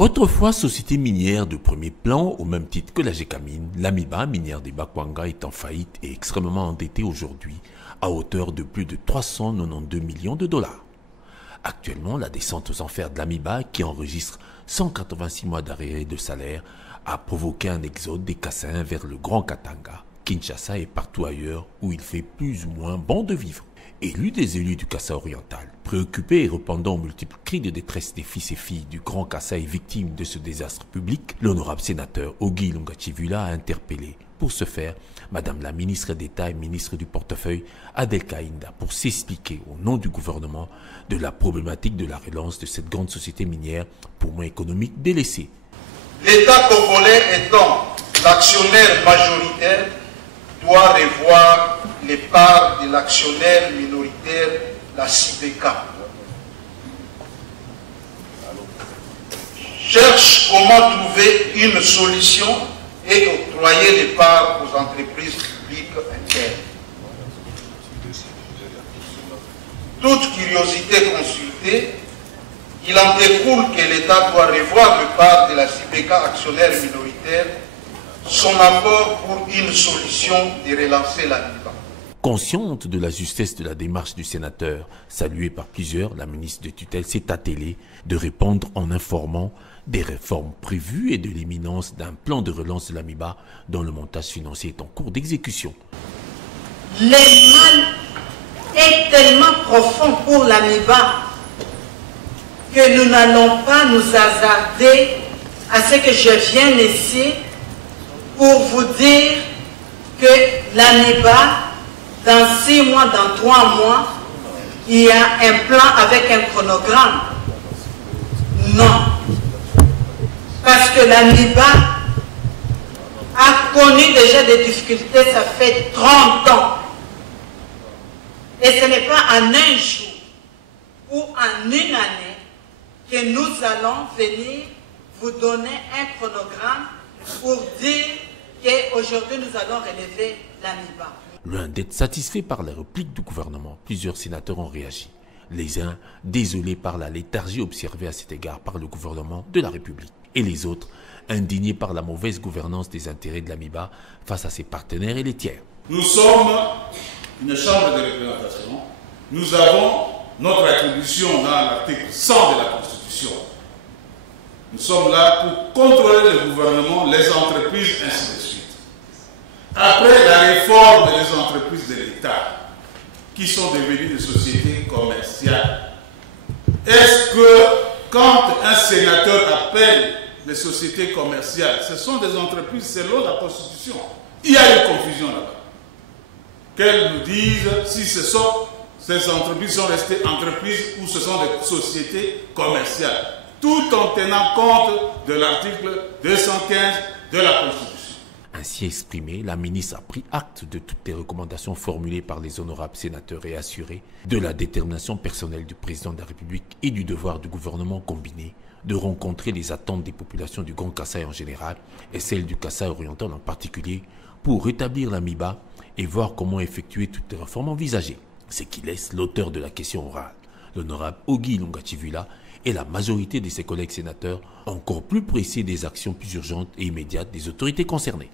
Autrefois société minière de premier plan, au même titre que la Gécamine, l'Amiba, minière des Bakwanga, est en faillite et extrêmement endettée aujourd'hui, à hauteur de plus de 392 millions de dollars. Actuellement, la descente aux enfers de l'Amiba, qui enregistre 186 mois d'arrêt de salaire, a provoqué un exode des Kassais vers le Grand Katanga, Kinshasa et partout ailleurs où il fait plus ou moins bon de vivre. Élu des élus du Kassai oriental, préoccupé et répondant aux multiples cris de détresse des fils et filles du Grand Kassai victimes de ce désastre public, l'honorable sénateur Ogi Lungachivula a interpellé, pour ce faire, Madame la ministre d'État et ministre du portefeuille Adel Kaïnda pour s'expliquer au nom du gouvernement de la problématique de la relance de cette grande société minière pour moins économique délaissée. L'État congolais étant l'actionnaire majoritaire doit revoir les parts de l'actionnaire minoritaire, la CIPECA. Cherche comment trouver une solution et octroyer les parts aux entreprises publiques internes. Toute curiosité consultée, il en découle que l'État doit revoir le part de la CIPECA actionnaire minoritaire, son apport pour une solution de relancer la l'Amiba. Consciente de la justesse de la démarche du sénateur, saluée par plusieurs, la ministre de tutelle s'est attelée de répondre en informant des réformes prévues et de l'imminence d'un plan de relance de l'Amiba dont le montage financier est en cours d'exécution. Le mal est tellement profond pour l'Amiba que nous n'allons pas nous hasarder à ce que je vienne ici pour vous dire que l'Amiba, dans 6 mois, dans 3 mois, il y a un plan avec un chronogramme. Non. Parce que l'Amiba a connu déjà des difficultés, ça fait 30 ans. Et ce n'est pas en un jour ou en une année que nous allons venir vous donner un chronogramme pour dire qu'aujourd'hui nous allons relever l'Amiba. Loin d'être satisfait par la réplique du gouvernement, plusieurs sénateurs ont réagi. Les uns désolés par la léthargie observée à cet égard par le gouvernement de la République. Et les autres indignés par la mauvaise gouvernance des intérêts de l'Amiba face à ses partenaires et les tiers. Nous sommes une chambre de représentation. Nous avons notre attribution dans l'article 100 de la Constitution. Nous sommes là pour contrôler le gouvernement, les entreprises, ainsi de suite. Après la réforme des entreprises de l'État, qui sont devenues des sociétés commerciales, est-ce que quand un sénateur appelle les sociétés commerciales, ce sont des entreprises selon la Constitution? Il y a une confusion là-bas. Qu'elles nous disent si ces entreprises sont restées entreprises ou ce sont des sociétés commerciales, tout en tenant compte de l'article 215 de la Constitution. Ainsi exprimé, la ministre a pris acte de toutes les recommandations formulées par les honorables sénateurs et assuré de la détermination personnelle du président de la République et du devoir du gouvernement combiné de rencontrer les attentes des populations du Grand Kassai en général et celles du Kassai oriental en particulier pour rétablir l'Amiba et voir comment effectuer toutes les réformes envisagées. Ce qui laisse l'auteur de la question orale, l'honorable Ogi Lungachivula, et la majorité de ses collègues sénateurs encore plus pressés des actions plus urgentes et immédiates des autorités concernées.